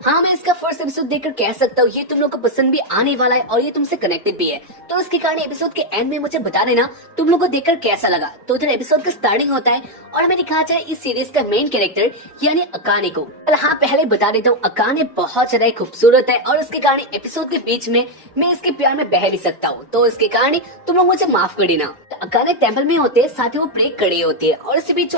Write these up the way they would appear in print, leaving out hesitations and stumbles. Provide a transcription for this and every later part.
हाँ, मैं इसका फर्स्ट एपिसोड देखकर कह सकता हूँ ये तुम लोग को पसंद भी आने वाला है और ये तुमसे कनेक्टेड भी है। तो इसके कारण एपिसोड के एंड में मुझे बता देना तुम लोग को देखकर कैसा लगा। तो इधर एपिसोड का स्टार्टिंग होता है और हमें दिखाया जाए इस सीरीज का मेन कैरेक्टर यानी अकाने को। हाँ, पहले बता देता हूँ अकाने बहुत ज्यादा खूबसूरत है और इसके कारण एपिसोड के बीच में मैं इसके प्यार में बह भी सकता हूँ। तो इसके कारण तुम लोग मुझे माफ कर देना। अकाने टेम्पल में होते हैं, साथ ही वो प्रे खड़ी होती है और इसी बीच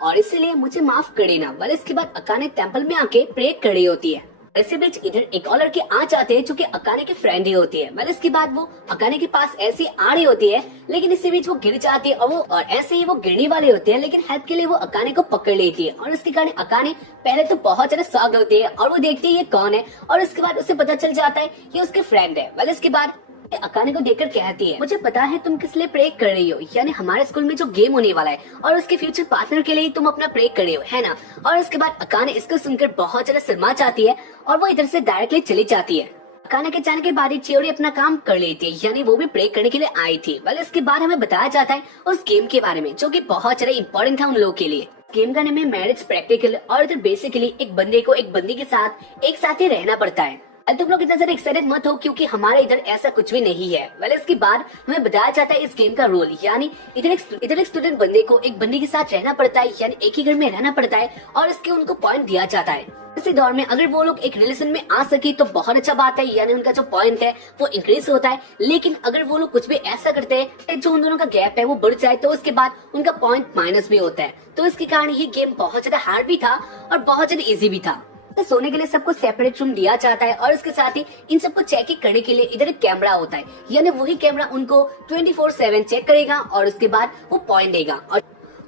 और इसलिए मुझे माफ कर देना। वाल इसके बाद अकाने टेम्पल में आके प्रे खड़ी होती है। इसी बीच इधर एक और लड़की आ जाते हैं जो कि अकाने की फ्रेंड ही होती है। वाल इसके बाद वो अकाने के पास ऐसी आ रही होती है, लेकिन इसी बीच वो गिर जाती है और ऐसे ही वो गिरने वाली होती है, लेकिन हेल्प के लिए वो अकाने को पकड़ लेती है। और इसके कारण अकाने पहले तो बहुत ज्यादा शॉक्ड होती है और वो देखती है ये कौन है और इसके बाद उसे पता चल जाता है ये उसके फ्रेंड है। वाल इसके बाद अकाने को देखकर कहती है मुझे पता है तुम किस लिए प्रे कर रही हो, यानी हमारे स्कूल में जो गेम होने वाला है और उसके फ्यूचर पार्टनर के लिए तुम अपना प्रे कर रही हो, है ना। और इसके बाद अकाने इसको सुनकर बहुत ज्यादा शर्मा जाती है और वो इधर से डायरेक्टली चली जाती है। अकाने के जाने के बाद चियोरी अपना काम कर लेती है, यानी वो भी प्रे करने के लिए आई थी। वाल इसके बाद हमें बताया जाता है उस गेम के बारे में जो कि बहुत ज्यादा इंपॉर्टेंट था उन लोगों के लिए। गेम का नाम है मैरिज प्रैक्टिकल और इधर बेसिकली एक बंदे को एक बंदी के साथ एक साथ ही रहना पड़ता है। तुम लोग इतना ज्यादा एक्साइटेड मत हो क्योंकि हमारे इधर ऐसा कुछ भी नहीं है। वेल इसके बाद हमें बताया जाता है इस गेम का रूल, यानी इधर एक स्टूडेंट बंदे को एक बंदी के साथ रहना पड़ता है, यानी एक ही घर में रहना पड़ता है और इसके उनको पॉइंट दिया जाता है। इसी दौर में अगर वो लोग एक रिलेशन में आ सके तो बहुत अच्छा बात है, यानी उनका जो पॉइंट है वो इंक्रीज होता है। लेकिन अगर वो लोग कुछ भी ऐसा करते हैं जो उन दोनों का गैप है वो बढ़ जाए तो उसके बाद उनका पॉइंट माइनस भी होता है। तो इसके कारण ये गेम बहुत ज्यादा हार्ड भी था और बहुत ज्यादा इजी भी था। सोने के लिए सबको सेपरेट रूम दिया जाता है और इसके साथ ही इन सबको चेक करने के लिए इधर एक कैमरा होता है, यानी वही कैमरा उनको 24/7 चेक करेगा और उसके बाद वो पॉइंट देगा।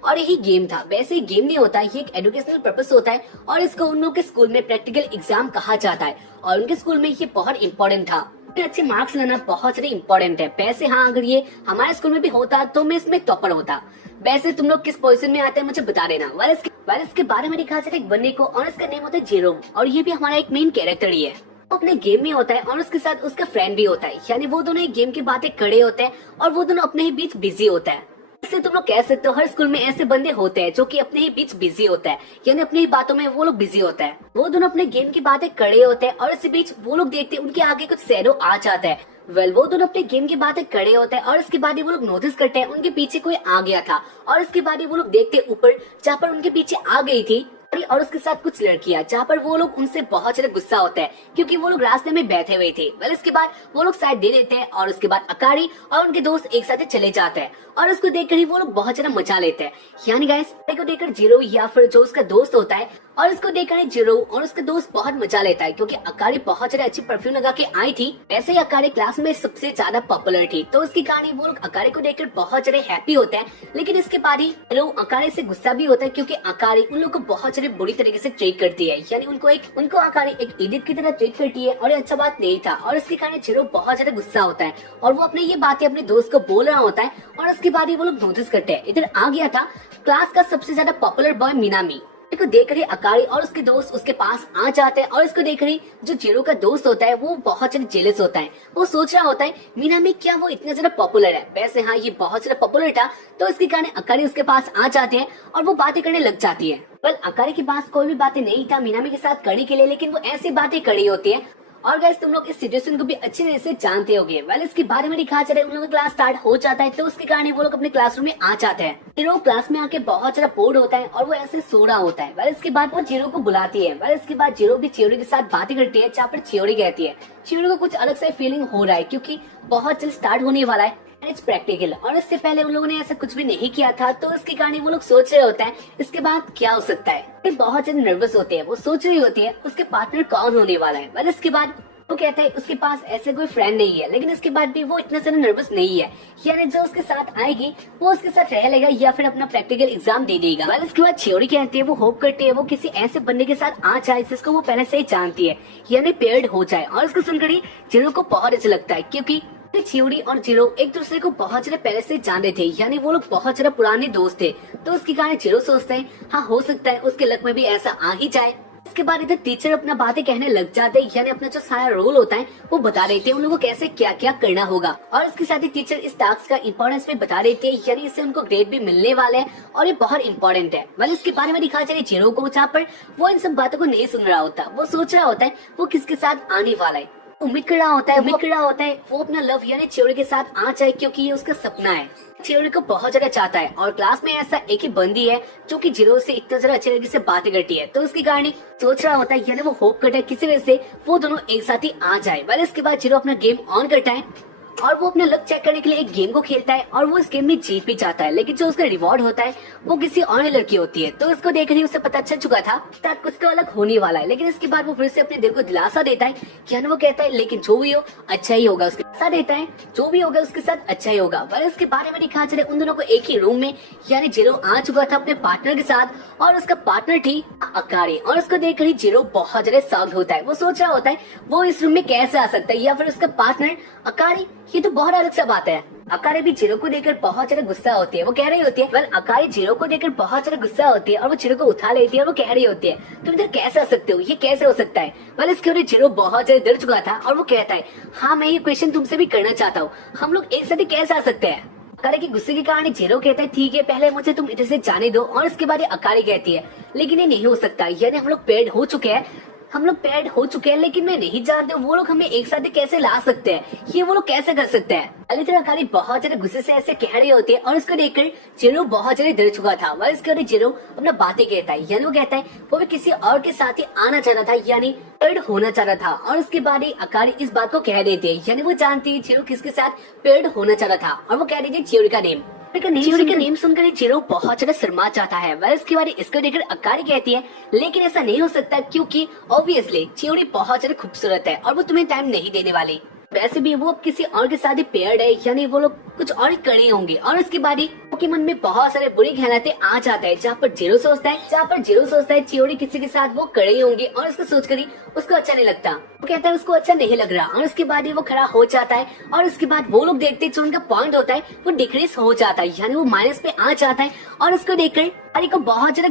और यही गेम था। वैसे ही गेम नहीं होता, ये एक एजुकेशनल पर्पस होता है और इसको उन लोग के स्कूल में प्रैक्टिकल एग्जाम कहा जाता है और उनके स्कूल में ये बहुत इंपॉर्टेंट था। अच्छे मार्क्स लाना बहुत ज्यादा इंपॉर्टेंट है। वैसे हाँ, अगर ये हमारे स्कूल में भी होता तो मैं इसमें टॉपर होता। वैसे तुम लोग किस पोजीशन में आते हैं मुझे बता देना। वाल इसके बारे में दिखा जाता है एक बंदे को और इसका नेम होता है जेरोम और ये भी हमारा एक मेन कैरेक्टर ही है। वो अपने गेम में होता है और उसके साथ उसका फ्रेंड भी होता है, यानी वो दोनों एक गेम की बातें खड़े होते हैं और वो दोनों अपने ही बीच बिजी होता है। इससे तुम लोग कह सकते हो हर स्कूल में ऐसे बंदे होते हैं जो कि अपने ही बीच बिजी होता है, यानी अपनी ही बातों में वो लोग बिजी होता है। वो दोनों अपने गेम की बातें खड़े होते हैं और इसी बीच वो लोग देखते हैं उनके आगे कुछ शैडो आ जाता है। वेल वो दोनों अपने गेम की बातें खड़े होते हैं और इसके बाद ही वो लोग नोटिस करते हैं उनके पीछे कोई आ गया था और इसके बाद ही वो लोग देखते ऊपर जहाँ पर उनके पीछे आ गई थी और उसके साथ कुछ लड़कियां, जहाँ पर वो लोग उनसे बहुत ज्यादा गुस्सा होता है क्योंकि वो लोग रास्ते में बैठे हुए थे। वेल इसके बाद वो लोग साइड दे देते हैं और उसके बाद अकारी और उनके दोस्त एक साथ चले जाते हैं और उसको देखकर ही वो लोग बहुत ज्यादा मचा लेते हैं। यानी गाइस को देखकर जीरो या फिर जो उसका दोस्त होता है और इसको देखकर जीरो और उसका दोस्त बहुत मजा लेता है क्योंकि अकारी बहुत ज्यादा अच्छी परफ्यूम लगा के आई थी। वैसे ही अकारी क्लास में सबसे ज्यादा पॉपुलर थी, तो उसके कारण वो लोग अकारी को देखकर बहुत ज्यादा हैप्पी होते हैं। लेकिन इसके बाद ही जीरो अकारी से गुस्सा भी होता है क्योंकि अकारी उन लोग को बहुत ज्यादा बुरी तरीके से ट्रीट करती है, यानी उनको अकारी एक इडियट की तरह ट्रीट करती है और ये अच्छा बात नहीं था। और इसके कारण जीरो बहुत ज्यादा गुस्सा होता है और वो अपने ये बातें अपने दोस्त को बोल रहा होता है और इसके बाद ही वो लोग नोटिस करते हैं इधर आ गया था क्लास का सबसे ज्यादा पॉपुलर बॉय मिनामी। को देख रही अकारी और उसके दोस्त उसके पास आ जाते हैं और इसको देख रही जो जीरो का दोस्त होता है वो बहुत ज्यादा जेलस होता है। वो सोच रहा होता है मिनामी क्या वो इतना ज्यादा पॉपुलर है। वैसे हाँ, ये बहुत ज्यादा पॉपुलर था, तो इसके कारण अकारी उसके पास आ जाते हैं और वो बातें करने लग जाती है। पर अकारी के पास कोई भी बातें नहीं था मिनामी के साथ करने के लिए, लेकिन वो ऐसी बातें करी होती है। और गाइस तुम लोग इस सिचुएशन को भी अच्छी तरह से जानते होंगे। वेल इसके बारे में दिखा जा रहा है उन लोगों का क्लास स्टार्ट हो जाता है, तो उसके कारण वो लोग अपने क्लासरूम में आ जाते हैं। जीरो क्लास में आके बहुत ज्यादा बोर्ड होता है और वो ऐसे सो रहा होता है। वेल इसके बाद वो जीरो को बुलाती है। वेल इसके बाद जीरो भी चियोरी के साथ बातें करती है, जहाँ पर चियोरी कहती है चियोरी को कुछ अलग से फीलिंग हो रहा है क्योंकि बहुत जल्द स्टार्ट होने वाला है प्रैक्टिकल और इससे पहले उन लोगों ने ऐसा कुछ भी नहीं किया था। तो इसके कारण वो लोग सोच रहे होते हैं इसके बाद क्या हो सकता है। बहुत ज्यादा नर्वस होते हैं, वो सोच रही होती है उसके पार्टनर कौन होने वाला है। वेल इसके बाद वो कहता है उसके पास ऐसे कोई फ्रेंड नहीं है, लेकिन इसके बाद भी वो इतना ज्यादा नर्वस नहीं है, यानी जो उसके साथ आएगी वो उसके साथ रह लेगा या फिर अपना प्रैक्टिकल एग्जाम दे देगा। वेल इसके बाद चियोरी कहती है वो होप करती है वो किसी ऐसे बंदे के साथ आ जाए जिसको वो पहले से ही जानती है, यानी पेयर्ड हो जाए। और इसको सुनकर ही जीरो को बहुत अच्छा लगता है क्योंकि चियोरी और जीरो एक दूसरे को बहुत ज्यादा पहले से जानते थे, यानी वो लोग बहुत ज्यादा पुराने दोस्त थे। तो उसके कारण जीरो सोचते हैं हाँ हो सकता है उसके लक में भी ऐसा आ ही जाए। इसके बाद इधर टीचर अपना बातें कहने लग जाते हैं, यानी अपना जो सारा रोल होता है वो बता देते हैं उन लोगों को कैसे क्या क्या करना होगा। और इसके साथ ही टीचर इस टास्क का इंपॉर्टेंस भी बता देते हैं, यानी इससे उनको ग्रेड भी मिलने वाला है और ये बहुत इंपॉर्टेंट है। वाले इसके बारे में दिखा जाए जीरो को, जहाँ पर वो इन सब बातों को नहीं सुन रहा होता, वो सोच रहा होता है वो किसके साथ आने वाला है, उम्मीद कर रहा होता है वो अपना लव यानी चियोरी के साथ आ जाए, क्योंकि ये उसका सपना है। चियोरी को बहुत ज्यादा चाहता है और क्लास में ऐसा एक ही बंदी है जो कि जीरो से इतना ज्यादा अच्छे तरीके से बातें करती है, तो उसके कारण सोच रहा होता है, यानी वो होप करता है किसी वजह से वो दोनों एक साथ ही आ जाए। वाले इसके बाद जीरो अपना गेम ऑन करता है और वो अपना लक चेक करने के लिए एक गेम को खेलता है और वो इस गेम में जीत भी जाता है, लेकिन जो उसका रिवॉर्ड होता है वो किसी और लड़की होती है। तो उसको देख ही उसे पता चल चुका था कुछ तो अलग होने वाला है, लेकिन इसके बाद वो फिर से अपने दिल को दिलासा देता है, क्या वो कहता है लेकिन जो भी हो अच्छा ही होगा, उसके साथ देता है जो भी होगा उसके साथ अच्छा ही होगा। पर इसके बारे में दिखा चले उन दोनों को एक ही रूम में, यानी जीरो आ चुका था अपने पार्टनर के साथ और उसका पार्टनर थी अकारी, और उसको देखकर ही जीरो बहुत ज्यादा शॉक्ड होता है। वो सोच रहा होता है वो इस रूम में कैसे आ सकता है, या फिर उसका पार्टनर अकारी, ये तो बहुत अलग सा बात है। अकारी भी जीरो को देखकर बहुत ज्यादा गुस्सा होती है, वो कह रही होती है, वेल अकारी जीरो को देखकर बहुत ज्यादा गुस्सा होती है और वो जीरो को उठा लेती है और वो कह रही होती है तुम इधर कैसे आ सकते हो, ये कैसे हो सकता है। वेल इसके वजह जीरो बहुत ज्यादा डर चुका था और वो कहता है हाँ मैं ये क्वेश्चन तुमसे भी करना चाहता हूँ, हम लोग एक साथ ही कैसे आ सकते हैं। अकारी के गुस्से के कारण जीरो कहता है ठीक है पहले मुझे तुम इधर से जाने दो, और इसके बाद अकारी कहती है लेकिन ये नहीं हो सकता, यानी हम लोग पेड हो चुके हैं लेकिन मैं नहीं जानती वो लोग हमें एक साथ कैसे ला सकते हैं, ये वो लोग कैसे कर सकते हैं। अली तरह अकारी बहुत ज्यादा गुस्से से ऐसे कह रही होती है और उसको देखकर जीरो बहुत ज्यादा डर चुका था। वह इसके बाद जीरो अपना बातें कहता है, यानी वो कहता है वो भी किसी और के साथ ही आना चाहता था, यानी पेड होना चाहता था। और उसके बाद ही अकारी इस बात को कह देती है, यानी वो जानती है जीरो किसके साथ पेड होना चाहता था, और वो कह देती है चियोरी का नेम। चियोरी का नेम सुनकर जीरो बहुत ज्यादा शर्मा जाता है। वह इसके बाद इसको देखकर अकारी कहती है लेकिन ऐसा नहीं हो सकता, क्योंकि ऑब्वियसली चियोरी बहुत ज्यादा खूबसूरत है और वो तुम्हें टाइम नहीं देने वाली, वैसे भी वो किसी और के साथ ही पेयर्ड है, यानी वो लोग कुछ और करे होंगे। और इसके बाद ही उसके मन में बहुत सारे बुरे ख्यालाते आ जाता है, जहाँ पर जीरो सोचता है चियोरी किसी के साथ वो करे होंगे, और इसको सोचकर ही उसको अच्छा नहीं लगता, वो कहता है उसको अच्छा नहीं लग रहा। और उसके बाद ही वो खड़ा हो जाता है और उसके बाद वो लोग देखते हैं जो उनका पॉइंट होता है वो डिक्रीज हो जाता है, यानी वो माइनस पे आ जाता है। और उसको देखकर अकारी को बहुत ज्यादा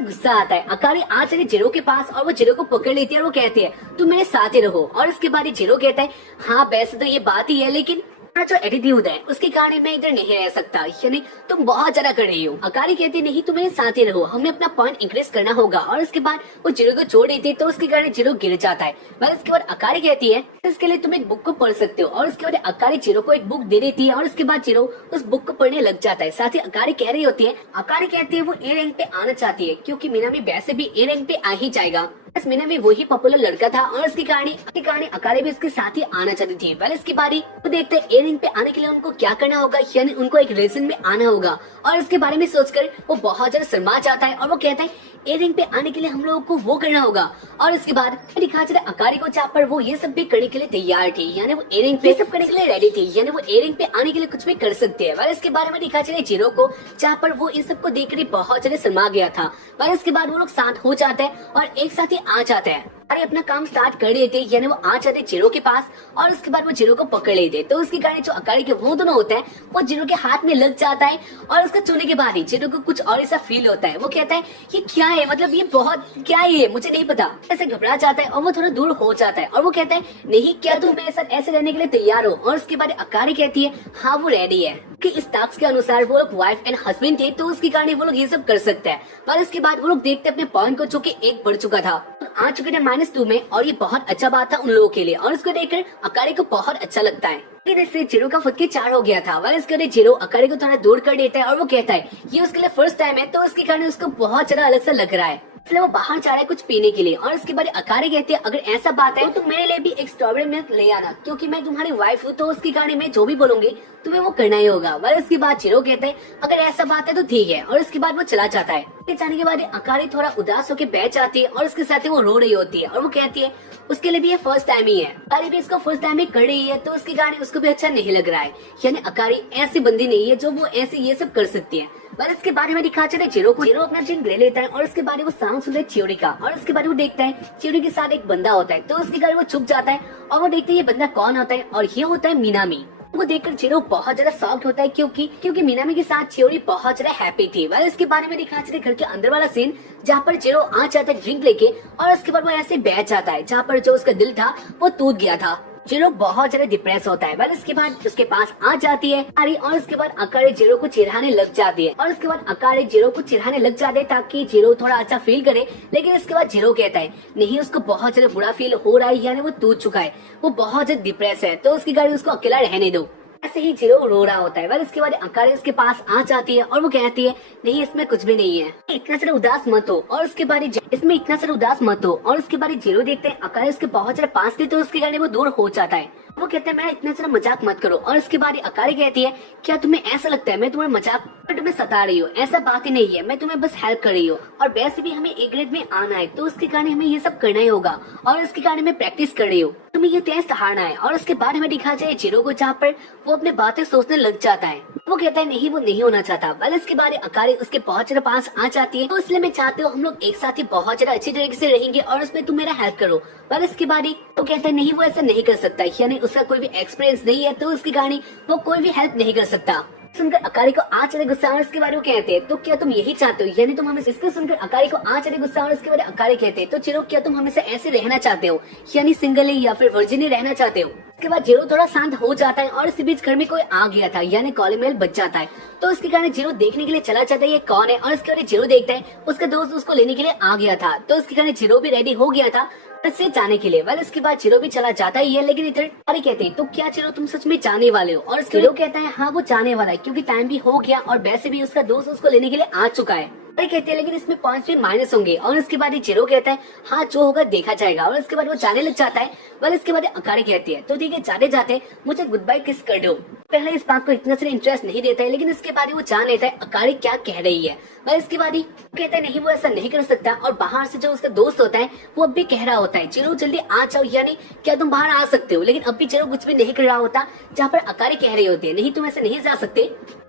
गुस्सा आता है। अकारी आ चले जीरो के पास और वो जीरो को पकड़ लेती है और वो कहती है तुम मेरे साथ ही रहो। और उसके बाद जीरो कहता है हाँ वैसे तो ये बात ही है, लेकिन जो एटीट्यूड है उसके कारण मैं इधर नहीं रह सकता, यानी तुम बहुत ज्यादा कर रही हो। अकारी कहती नहीं तुम मेरे साथ ही रहो, हमें अपना पॉइंट इंक्रीज करना होगा। और उसके बाद वो जीरो को छोड़ देती है, तो उसके कारण जीरो गिर जाता है। बस इसके बाद अकारी कहती है इसके लिए तुम एक बुक को पढ़ सकते हो, और उसके बाद अकारी जीरो को एक बुक दे देती है और उसके बाद जीरो उस बुक को पढ़ने लग जाता है। साथ ही अकारी कहती है वो ए रैंक पे आना चाहती है, क्योंकि मीनामी वैसे भी ए रैंक पे आ ही जाएगा। मीनामी वही पॉपुलर लड़का था और उसके कारण अकारी भी उसके साथ ही आना चाहती थी। पहले इसके बारे वो देखते हैं ए रैंक पे आने के लिए उनको क्या करना होगा, यानी उनको एक रीजन में आना होगा। और इसके बारे में सोचकर वो बहुत ज्यादा शर्मा जाता है और वो कहता है ए रैंक पे आने के लिए हम लोगों को वो करना होगा। और इसके बाद दिखा चला अकारी को, जहाँ पर वो ये सब भी करने के लिए तैयार थी, यानी वो ए रैंक पे सब करने के लिए रेडी थी, यानी वो ए रैंक पे आने के लिए कुछ भी कर सकते हैं। इसके बारे में दिखा चले जीरो को, जहाँ पर वो इन सबको देखकर बहुत ज्यादा शर्मा गया था। इसके बाद वो लोग साथ हो जाते हैं और एक साथ ही आ जाते हैं। अरे अपना काम स्टार्ट कर देते, यानी वो आ जाते जीरो के पास और उसके बाद वो जीरो को पकड़ लेते। तो उसके कारण जो अकारी के वो दोनों होते हैं वो जीरो के हाथ में लग जाता है और उसका छूने के बाद ही जीरो को कुछ और ऐसा फील होता है। वो कहता है ये क्या है, मतलब ये बहुत क्या है, ये मुझे नहीं पता। ऐसे घबरा जाता है और वो थोड़ा दूर हो जाता है और वो कहता है नहीं क्या तुम मेरे साथ ऐसे रहने के लिए तैयार हो। और उसके बाद अकारी कहती है हाँ वो रेडी है, कि इस टास्क के अनुसार वो लोग वाइफ एंड हस्बैंड थे, तो उसके कारण वो लोग ये सब कर सकते हैं। पर इसके बाद वो लोग देखते अपने पॉइंट को, जो कि 1 बढ़ चुका था, आ चुके थे -2 में, और ये बहुत अच्छा बात था उन लोगों के लिए। और इसको देखकर अकारी को बहुत अच्छा लगता है। लेकिन इससे जीरो का खुद के 4 हो गया था। वह इसके जीरो अकारी को थोड़ा दूर कर देता है और वो कहता है ये उसके लिए फर्स्ट टाइम है, तो उसके कारण उसको बहुत ज्यादा अलग सा लग रहा है, इसलिए वो बाहर जा रहा है कुछ पीने के लिए। और इसके बाद अकारी कहती है अगर ऐसा बात है तो तुम मेरे लिए भी एक स्ट्रॉबेरी मिल्क ले आना, क्योंकि मैं तुम्हारी वाइफ हूँ, तो उसके कारण मैं जो भी बोलूंगी तुम्हें वो करना ही होगा। वह इसके बाद जीरो कहते हैं अगर ऐसा बात है तो ठीक है, और इसके बाद वो चला जाता है। जाने के बाद अकारी थोड़ा उदास होकर बैठ जाती है और उसके साथ ही वो रो रही होती है और वो कहती है उसके लिए भी ये फर्स्ट टाइम ही है। अकारी भी इसको फर्स्ट टाइम ही कर रही है, तो उसके कारण उसको भी अच्छा नहीं लग रहा है, यानी अकारी ऐसी बंदी नहीं है जो वो ऐसे ये सब कर सकती है। बस इसके बारे में दिखा चले जीरो अपना जिन ले लेता है और उसके बाद वो साउंड सुनता है चियोरी का, और उसके बाद वो देखता है चियोरी के साथ एक बंदा होता है, तो उसके कारण वो चुप जाता है और वो देखते है ये बंदा कौन होता है, और ये होता है मीनामी। वो देखकर जीरो बहुत ज्यादा शॉक्ड होता है क्योंकि मीनामी के साथ चियोरी बहुत ज्यादा हैप्पी थी। वह इसके बारे में दिखाया जाता है घर के अंदर वाला सीन जहाँ पर जीरो आ जाता है ड्रिंक लेके और उसके बाद वो ऐसे बैठ जाता है जहाँ पर जो उसका दिल था वो टूट गया था। जीरो बहुत ज्यादा डिप्रेस होता है। इसके बाद उसके पास आ जाती है अरे और उसके बाद अकारे जीरो को चिढ़ाने लग जाती है और उसके बाद अकारे जीरो को चिढ़ाने लग जाते हैं ताकि जीरो थोड़ा अच्छा फील करे। लेकिन इसके बाद जीरो कहता है नहीं, उसको बहुत ज्यादा बुरा फील हो रहा है, यानी वो टूट चुका है, वो बहुत ज्यादा डिप्रेस है, तो उसकी गाड़ी उसको अकेला रहने दो। ऐसे ही जीरो रो रहा होता है। इसके बाद अकारे उसके पास आ जाती है और वो कहती है नहीं, इसमें कुछ भी नहीं है, इतना सारा उदास मत हो। और उसके बाद इसमें इतना सारा उदास मत हो। और उसके बाद जीरो देखते हैं अकारे उसके बहुत ज्यादा पास थे तो उसकी गाड़ी वो दूर हो जाता है। वो कहते हैं मैं इतना सारा मजाक मत करो। और उसके बाद अकारे कहती है क्या तुम्हें ऐसा लगता है मैं तुम्हें मजाक तुम्हें सता रही हूँ? ऐसा बात ही नहीं है, मैं तुम्हें बस हेल्प कर रही हूँ और वैसे भी हमें ए ग्रेड में आना है तो उसके कारण हमें ये सब करना ही होगा और इसके कारण मैं प्रैक्टिस कर रही हूँ, तुम्हें ये टेस्ट हारना है। और उसके बाद हमें दिखा जाए जीरो को जहाँ पर वो अपने बातें सोचने लग जाता है। वो कहता है नहीं, वो नहीं होना चाहता। इसके बाद अकारे उसके बहुत ज्यादा पास आ जाती है तो इसलिए मैं चाहती हूँ हम लोग एक साथ ही बहुत ज्यादा अच्छी तरीके से रहेंगे और उसमें तुम मेरा हेल्प करो। इसके बाद वो कहता है नहीं, वो ऐसा नहीं कर सकता, यानी उसका कोई भी एक्सपीरियंस नहीं है तो उसकी गाड़ी वो कोई भी हेल्प नहीं कर सकता। सुनकर अकारे को आ चले गुस्सा और इसके बारे में कहते हैं तो क्या तुम यही चाहते हो, यानी तुम हमें इसको सुनकर अकारे को आ चले गुस्सा और इसके बारे में अकारे कहते हैं तो चिरो क्या तुम हमेशा ऐसे रहना चाहते हो, यानी सिंगल ही या फिर वर्जिन ही रहना चाहते हो? उसके बाद जीरो थोड़ा शांत हो जाता है और इसी बीच घर में कोई आ गया था, यानी कॉलिंग बेल बज जाता है तो उसके कारण जीरो देखने के लिए चला जाता है ये कौन है। और इसके बाद जीरो देखता है उसका दोस्त उसको लेने के लिए आ गया था तो उसके कारण जीरो भी रेडी हो गया था से जाने के लिए। इसके बाद जीरो भी चला जाता ही है। लेकिन इधर अरे कहते हैं तो क्या जीरो तुम सच में जाने वाले हो? और जीरो कहता है हाँ, वो जाने वाला है क्योंकि टाइम भी हो गया और वैसे भी उसका दोस्त उसको लेने के लिए आ चुका है। अरे कहते हैं लेकिन इसमें पॉइंट्स भी माइनस होंगे। और इसके बाद जीरो कहता है हाँ, जो होगा देखा जाएगा। और इसके बाद वो जाने लग जाता है। इसके बाद अकारे कहती है तो ठीक है, जाते जाते मुझे गुड बाय किस कर दो। पहले इस बात को इतना से इंटरेस्ट नहीं देता है लेकिन इसके बाद वो जान लेता है अकारे क्या कह रही है। इसके बाद कहता है नहीं, वो ऐसा नहीं कर सकता। और बाहर से जो उसका दोस्त होता है वो अब भी कह रहा होता है जीरो जल्दी आ जाओ, यानी क्या तुम बाहर आ सकते हो? लेकिन अब भी जीरो कुछ भी नहीं कर रहा होता जहाँ पर अकारे कह रही होती है नहीं, तुम ऐसे नहीं जा सकते,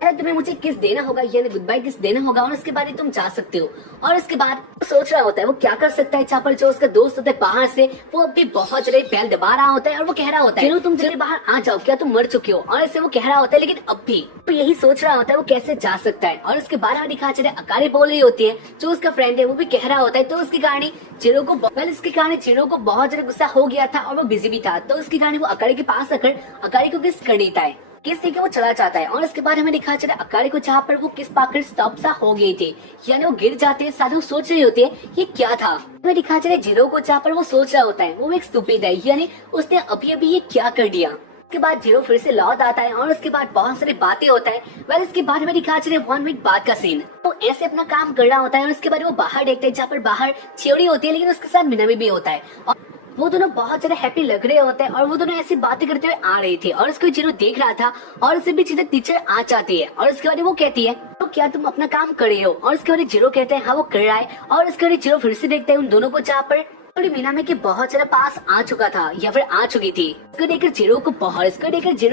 तुम्हें मुझे किस देना होगा, यानी गुड बाय किस देना होगा और उसके बाद तुम जा सकते हो। और इसके बाद सोच रहा होता है वो क्या कर सकता है जहाँ पर जो उसका दोस्त होता है बाहर से वो अब भी बहुत ज्यादा बैल दबा रहा होता है और वो कह रहा होता है जीरो तुम जल्दी बाहर आ जाओ, क्या तुम मर चुके हो? और ऐसे वो कह रहा होता है लेकिन अब भी तो यही सोच रहा होता है वो कैसे जा सकता है। और उसके बाहर दिखा चले अकारे बोल रही होती है, जो उसका फ्रेंड है वो भी कह रहा होता है तो उसकी कहानी जीरो को इसके कारण जीरो को बहुत ज्यादा गुस्सा हो गया था और वो बिजी भी था तो उसकी कहानी वो अकारे के पास आकर अकारे को किस कर देता है, किस देके वो चला जाता है। और इसके बाद हमें दिखा चला अकारे को जहाँ पर वो किस पाकर स्टॉप सा हो गई थी, यानी वो गिर जाते हैं। साथ वो सोच रही होती है ये क्या था। हमें दिखा चले जीरो को जहाँ पर वो सोच रहा होता है वो एक स्टूपिड है, यानी उसने अभी अभी ये क्या कर दिया। उसके बाद जीरो फिर से लौट आता है और उसके बाद बहुत सारी बातें होता है। इसके बाद हमें दिखा चले 1 वीक बाद का सीन, तो ऐसे अपना काम कर रहा होता है और उसके बाद वो बाहर देखते हैं जहाँ पर बाहर चियोरी होती है लेकिन उसके साथ मिनामी भी होता है और वो दोनों बहुत ज्यादा हैप्पी लग रहे होते हैं और वो दोनों ऐसी बातें करते हुए आ रहे थे और उसको जीरो देख रहा था और उससे भी सीधे टीचर आ जाती है। और उसके बाद वो कहती है तो क्या तुम अपना काम कर रहे हो? और उसके बाद जीरो कहते हैं हाँ वो कर रहा है। और उसके बाद जीरो फिर से देखते हैं उन दोनों को जहाँ पर मीनामी के बहुत ज्यादा पास आ चुका था या फिर आ चुकी थी। इसको देखकर जीरो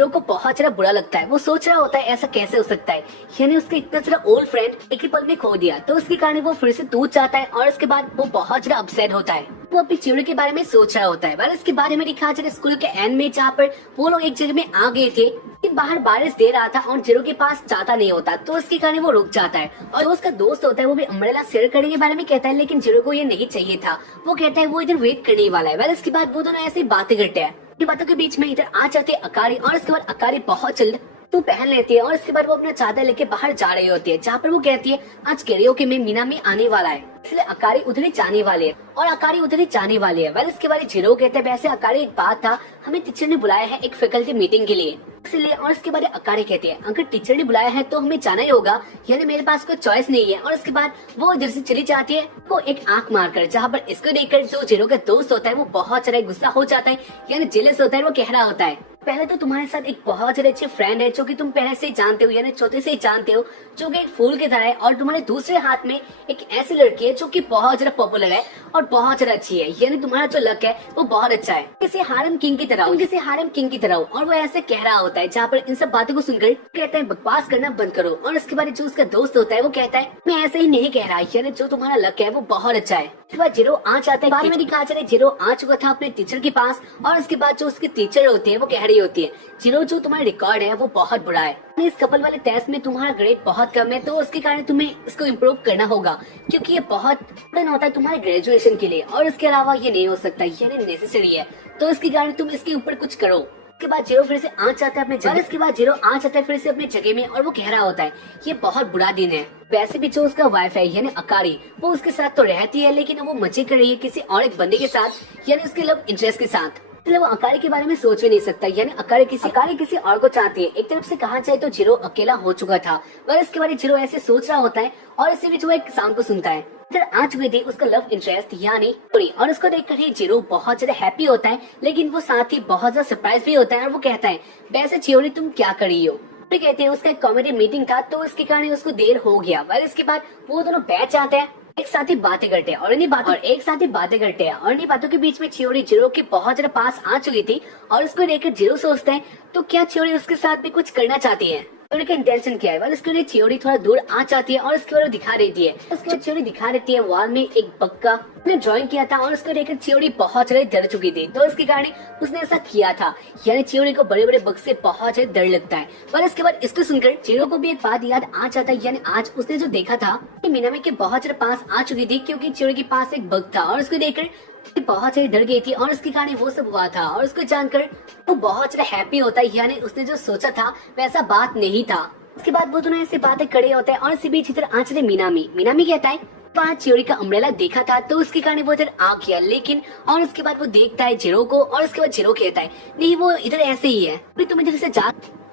को बहुत ज्यादा बुरा लगता है। वो सोच रहा होता है ऐसा कैसे हो सकता है, यानी उसका इतना ज्यादा ओल्ड फ्रेंड एक ही पल में खो दिया तो उसके कारण वो फिर से टूट जाता है। और उसके बाद वो बहुत ज्यादा अपसेट होता है, वो अपनी चिड़ियों के बारे में सोच रहा होता है। इसके बारे में दिखा चले स्कूल के एंड में जहाँ पर वो लोग एक जगह में आ गए थे, बाहर बारिश दे रहा था और जीरो के पास छाता नहीं होता तो उसके कारण वो रुक जाता है। और उसका दोस्त होता है वो भी अम्ब्रेला शेयर करने के बारे में कहता है लेकिन जीरो को ये नहीं चाहिए था। वो कहता है वो इधर वेट करने वाला है। इसके बाद वो दोनों ऐसी बातें करते हैं। बातों के बीच में इधर आ जाते अकारे और उसके बाद अकारे बहुत जल्द तो पहन लेती है और उसके बाद वो अपना चादर लेके बाहर जा रही होती है जहाँ पर वो कहती है आज कैरियोके में मिनामी आने वाला है इसलिए अकारे उधर ही जाने वाले है और अकारे उधर ही जाने वाली है। इसके बारे जीरो कहते हैं वैसे अकारे एक बात था, हमें टीचर ने बुलाया है एक फैकल्टी मीटिंग के लिए इसलिए। और उसके बाद अकारे कहते हैं अगर टीचर ने बुलाया है तो हमें जाना ही होगा, यानी मेरे पास कोई चॉइस नहीं है। और उसके बाद वो इधर से चली जाती है वो एक आंख मारकर, जहाँ पर इसको देखकर जो जीरो का दोस्त होता है वो बहुत ज्यादा गुस्सा हो जाता है, यानी जेलस होता है। वो कह रहा होता है पहले तो तुम्हारे साथ एक बहुत ज्यादा अच्छे फ्रेंड है जो कि तुम पहले से ही जानते हो, यानी छोटे से ही जानते हो, जो कि एक फूल की तरह है। और तुम्हारे दूसरे हाथ में एक ऐसी लड़की है जो कि बहुत ज्यादा पॉपुलर है और बहुत ज्यादा अच्छी है, यानी तुम्हारा जो लक है वो बहुत अच्छा है, किसी हारम किंग की तरह हो, किसी हारम किंग की तरह हो। और वो ऐसे कह रहा होता है जहाँ पर इन सब बातों को सुनकर कहता है बकवास करना बंद करो। और इसके बाद जो उसका दोस्त होता है वो कहता है मैं ऐसे ही नहीं कह रहा, यानी जो तुम्हारा लक है वो बहुत अच्छा है। इसके बाद जीरो आ जाता है, बाद में दिखा चले जीरो आ चुका था अपने टीचर के पास और उसके बाद जो उसकी टीचर होती है वो कह खड़ी होती है, जीरो जो तुम्हारा रिकॉर्ड है वो बहुत बुरा है, इस कपल वाले टेस्ट में तुम्हारा ग्रेड बहुत कम है, तो उसके कारण तुम्हें इसको इम्प्रूव करना होगा, क्योंकि ये बहुत इम्पोर्टेंट होता है तुम्हारे ग्रेजुएशन के लिए, और इसके अलावा ये नहीं हो सकता, ये नेसेसरी है, तो इसके कारण तुम इसके ऊपर कुछ करो। उसके बाद जीरो फिर से आ जाता है अपने जगह, इसके बाद जीरो आ जाता है फिर से अपनी जगह में, और वो कह रहा होता है ये बहुत बुरा दिन है। वैसे भी जो उसका वाइफ है यानी अकारी, वो उसके साथ तो रहती है, लेकिन वो मजे कर रही है किसी और एक बंदे के साथ, यानी उसके लव इंटरेस्ट के साथ, इसलिए वो अकारी के बारे में सोच भी नहीं सकता, यानी अकारी किसी और को चाहती है। एक तरफ से कहा जाए तो जीरो अकेला हो चुका था, पर इसके बारे जीरो ऐसे सोच रहा होता है, और इसी बीच वो एक शाम को सुनता है इधर आ चुकी थी उसका लव इंटरेस्ट यानी पूरी, और उसको देखकर ही जीरो बहुत ज्यादा हैप्पी होता है, लेकिन वो साथ ही बहुत ज्यादा सरप्राइज भी होता है, और वो कहता है वैसे चियोरी तुम क्या कर रही हो। कहते हैं उसका एक कॉमेडी मीटिंग था, तो इसके कारण उसको देर हो गया, और इसके बाद वो दोनों बैठ जाते हैं, एक साथ ही बातें करते हैं, और इन्हीं बातों के बीच में चियोरी जीरो के बहुत ज्यादा पास आ चुकी थी, और उसको देखकर जीरो सोचता है तो क्या चियोरी उसके साथ भी कुछ करना चाहती है, चियोरी का इंटेंशन क्या है। वाल इसके लिए चियोरी थोड़ा दूर आ जाती है, और उसके बाद दिखा देती है, चियोरी दिखा देती है वॉल में एक बग का उसने ड्राइंग किया था, और उसको देखकर चियोरी बहुत ज्यादा डर चुकी थी, तो इसके कारण उसने ऐसा किया था, यानी चियोरी को बड़े बड़े बग से बहुत ज्यादा डर लगता है। पर इसके बाद इसको सुनकर चियोरी को भी एक बात याद आ जाता है, यानी आज उसने जो देखा था मीनामी के बहुत ज्यादा पास आ चुकी थी, क्योंकि चियोरी के पास एक बग था, और उसको देखकर बहुत ज्यादा डर गई थी, और उसके कारण वो सब हुआ था, और उसको जानकर वो बहुत ज्यादा हैप्पी होता है, यानी उसने जो सोचा था वैसा बात नहीं था। उसके बाद वो दोनों ऐसी बातें खड़े होते हैं, और इसी बीच इधर आ चले मीनामी कहता है वहाँ चियोरी का अम्ब्रेला देखा था, तो उसके कारण वो इधर आ गया, लेकिन और उसके बाद वो देखता है जीरो को, और उसके बाद जीरो कहता है नहीं वो इधर ऐसे ही है, तुम इधर से जा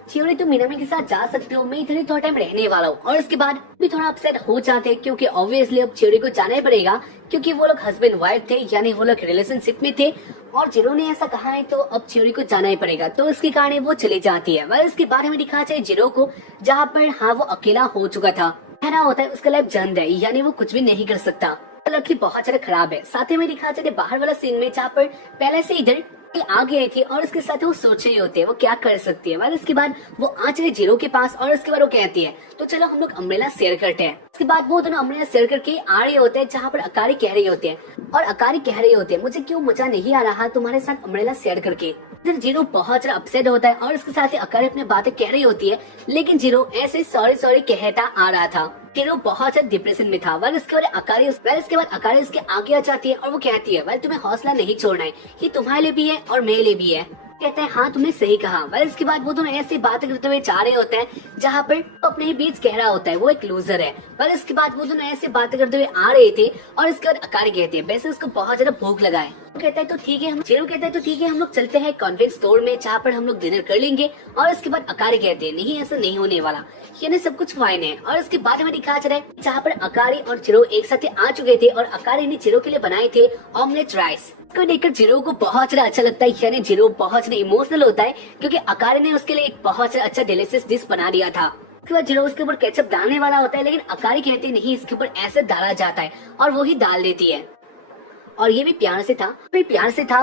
चियोरी तुम मीनामी के साथ जा सकते हो, मैं इधर ही थोड़ा टाइम रहने वाला हूँ। और इसके बाद भी थोड़ा अपसेट हो जाते हैं, क्योंकि ऑब्वियसली अब चियोरी को जाना ही पड़ेगा, क्योंकि वो लोग हस्बैंड वाइफ थे, यानी वो लोग रिलेशनशिप में थे, और जीरो ने ऐसा कहा है तो अब चियोरी को जाना ही पड़ेगा, तो इसके कारण वो चली जाती है। वह इसके बाद हमें दिखा जाए जीरो को, जहाँ पर हाँ वो अकेला हो चुका था, कहना होता है उसका लाइफ जंद है, यानी वो कुछ भी नहीं कर सकता, लड़की बहुत ज्यादा खराब है। साथ ही में दिखा जाए बाहर वाला सीन में, जहाँ पर पहले से इधर आ गए थे, और उसके साथ वो सोच रहे होते हैं वो क्या कर सकती है। और इसके बाद वो आ चले जीरो के पास, और उसके बाद वो कहती है तो चलो हम लोग अम्ब्रेला शेयर करते हैं। उसके बाद वो दोनों अम्ब्रेला शेयर करके आ रहे होते हैं, जहाँ पर अकारी कह रही होती है, और अकारी कह रही होती है मुझे क्यों मजा नहीं आ रहा तुम्हारे साथ अम्ब्रेला शेयर करके। जीरो बहुत ज्यादा अपसेट होता है, और इसके साथ ही अकारी अपनी बातें कह रही होती है, लेकिन जीरो ऐसे सॉरी कहता आ रहा था। जीरो बहुत ज्यादा डिप्रेशन में था। इसके बाद अकारी उसके आगे आ जाती है, और वो कहती है तुम्हें हौसला नहीं छोड़ना है, ये तुम्हारे लिए भी है और मेरे लिए भी है। कहते हैं हाँ तुमने सही कहा। इसके बाद वो दोनों ऐसी बातें करते हुए जा रहे होते हैं, जहाँ पर अपने ही बीच कह रहा होता है वो एक लूजर है। इसके बाद वो दोनों ऐसी बातें करते हुए आ रहे थे, और इसके बाद अकारी कहती है वैसे उसको बहुत ज्यादा भूख लगा है। कहता है तो ठीक है, जीरो कहता है तो ठीक है हम लोग चलते हैं कॉन्वेंट स्टोर में, जहाँ पर हम लोग डिनर कर लेंगे। और इसके बाद अकारी कहते हैं नहीं ऐसा नहीं होने वाला, यानी सब कुछ फाइन है। और इसके बाद हमें दिखाया जा रहा है जहाँ पर अकारी और जीरो एक साथ आ चुके थे, और अकारी ने जीरो के लिए बनाए थे ऑमलेट राइस। को देखकर जीरो को बहुत ज्यादा अच्छा लगता है, यानी जीरो बहुत ज्यादा इमोशनल होता है, क्योंकि अकारी ने उसके लिए एक बहुत ज्यादा अच्छा डिलीशियस डिश बना दिया था। उसके बाद जीरो उसके ऊपर केचप डालने वाला होता है, लेकिन अकारी कहते नहीं इसके ऊपर ऐसे डाला जाता है, और वो ही डाल देती है, और ये भी प्यार से था।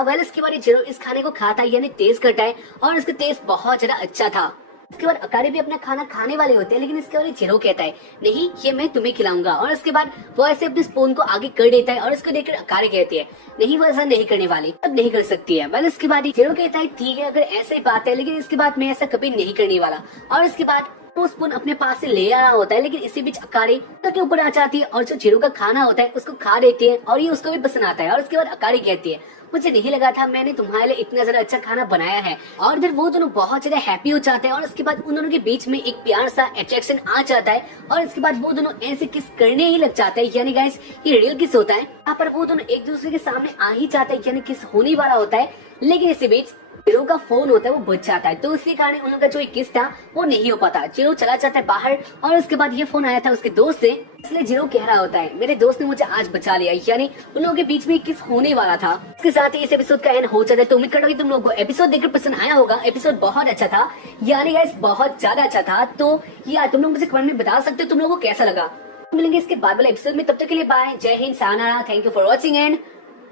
वेल इसके बाद जीरो इस खाने को खाता है, यानी टेस्ट करता है, और इसका टेस्ट बहुत ज्यादा अच्छा था। इसके बाद अकारी भी अपना खाना खाने वाले होते हैं, लेकिन इसके बाद जीरो कहता है नहीं ये मैं तुम्हें खिलाऊंगा। और इसके बाद वो ऐसे अपने स्पून को आगे कर देता है, और इसको देखकर अकारी कहती है नहीं वो ऐसा नहीं करने वाली, अब नहीं कर सकती है। इसके बाद जीरो कहता है ठीक है अगर ऐसे ही बात है, लेकिन इसके बाद मैं ऐसा कभी नहीं करने वाला। और इसके बाद वो स्पून अपने पास से ले आ रहा होता है, लेकिन इसी बीच अकारी के ऊपर आ जाती है, और जो जीरो का खाना होता है उसको खा देती है, और ये उसको भी पसंद आता है। और उसके बाद अकारी कहती है मुझे नहीं लगा था मैंने तुम्हारे लिए इतना ज्यादा अच्छा खाना बनाया है। और इधर वो दोनों बहुत ज्यादा हैप्पी हो जाते हैं, और उसके बाद उन दोनों के बीच में एक प्यार सा अट्रैक्शन आ जाता है, और इसके बाद वो दोनों ऐसे किस करने ही लग जाते हैं। यानी गाइस ये रियल किस होता है, यहाँ पर वो दोनों एक दूसरे के सामने आ ही जाते हैं, यानी किस होने वाला होता है। लेकिन इसी बीच जीरो का फोन होता है वो बच जाता है, तो उसके कारण उन लोगों का जो एक किस था वो नहीं हो पाता। जीरो चला जाता है बाहर, और उसके बाद ये फोन आया था उसके दोस्त से, इसलिए जीरो कह रहा होता है मेरे दोस्त ने मुझे आज बचा लिया, यानी उन लोगों के बीच में किस होने वाला था। इसके साथ ही इस एपिसोड का एंड हो जाता है। तो उम्मीद करता हूँ तुम लोगों को एपिसोड देखकर पसंद आया होगा। एपिसोड बहुत अच्छा था, यानी गाइस बहुत ज्यादा अच्छा था। तो यार तुम लोग मुझे कमेंट में बता सकते हो तुम लोगों को कैसा लगा। मिलेंगे इसके बाद वाले एपिसोड में, तब तक के लिए बाय, जय हिंद, sayonara, thank you for watching and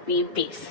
piece.